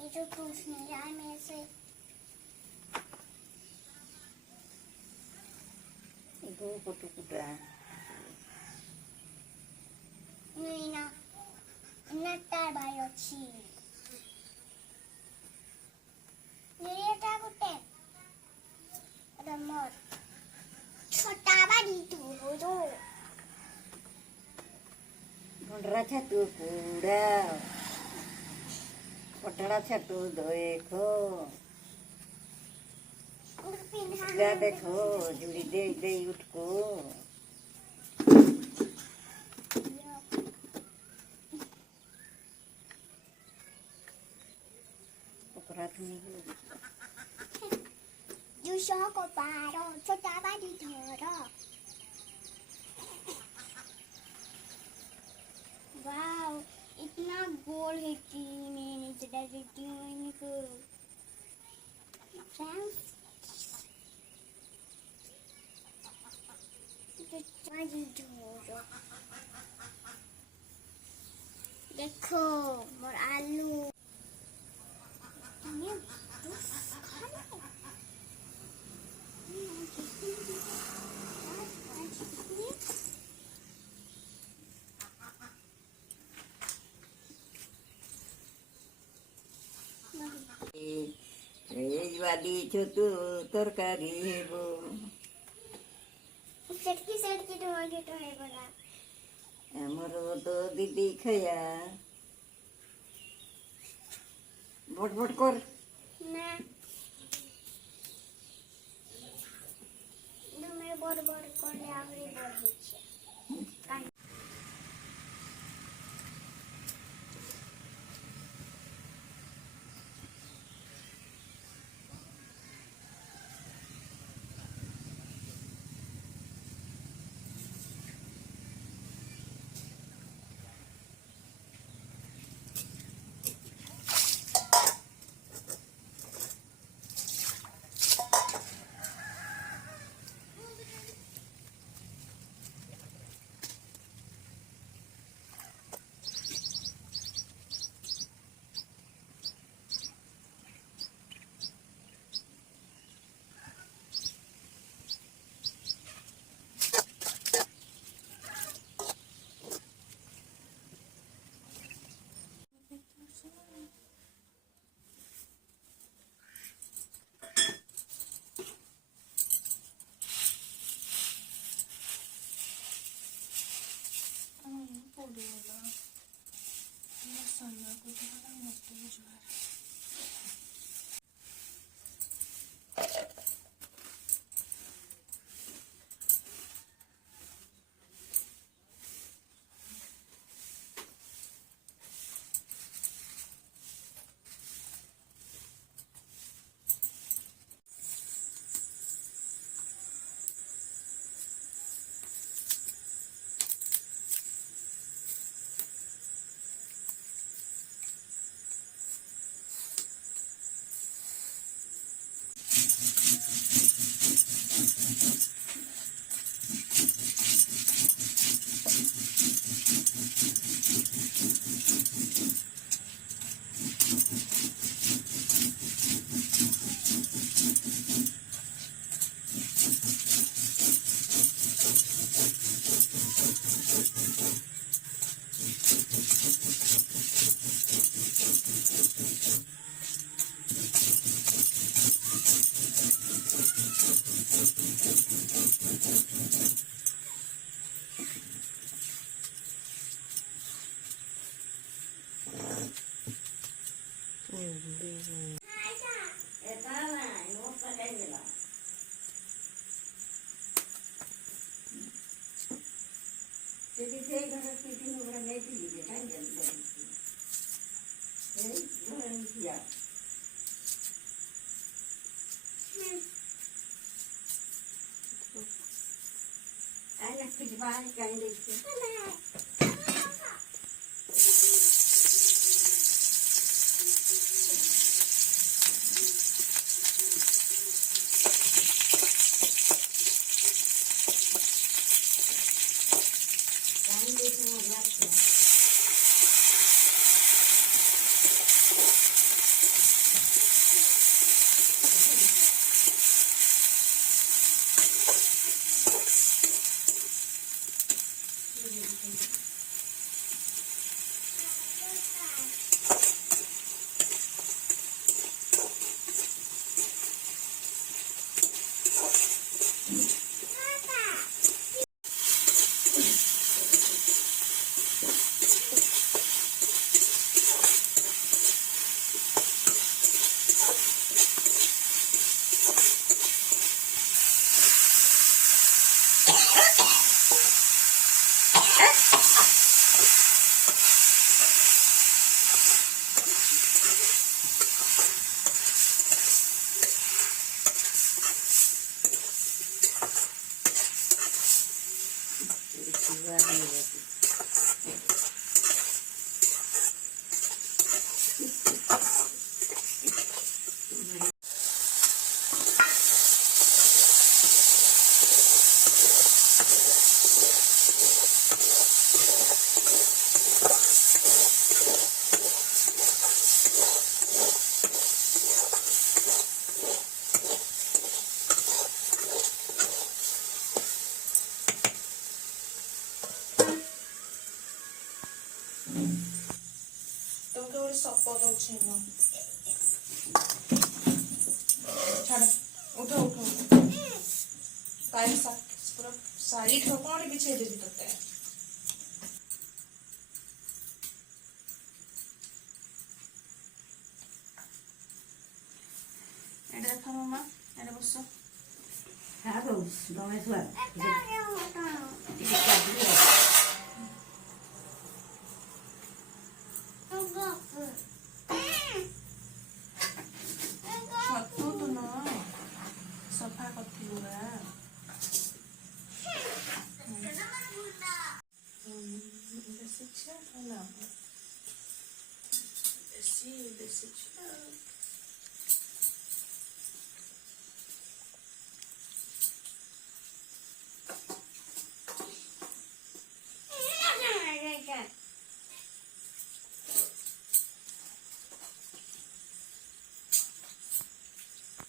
ये जो टूट नहीं रहा है मेरे से। तार भाई अच्छी छोटा बाड़ी तो पंडरा छतु पूरा पटड़ा छतु देखो इसका देखो जुड़ी दे दे उठको अपराध नहीं जुशो को पारो छोटा बाड़ी धरो। वाव इतना गोल है कि मैंने जड़ा देती हूँ इनको देखो मोर आलू वाली छोटू तरकारी हेबो सटकी सटकी तो आगे तो है बड़ा हमरो तो दीदी खया भट भट कर ना दो मेरे बड़ बड़ कोले आवरे बड़ हिचे बाहर कहीं देखते कहीं देखते तुमके ଗୋଟେ ସପ ଦଉଛି ମୁଁ ଛାଡ ଉଠ କାଇଁ ପୁରା ସାଇଡ୍ ର କଣ ବିଛେଇ ଦେବି ତତେ ଏଟା ଦେଖ ମାମା ଏଟା ବସ ଖାବ ତମେ ଛୁଆ ଛତୁ ତ ନା ସଫା କରିଥିଲୁ ବା ଦେଶୀ ଛୁଆ ନା ଦେଶୀ ଛୁଆ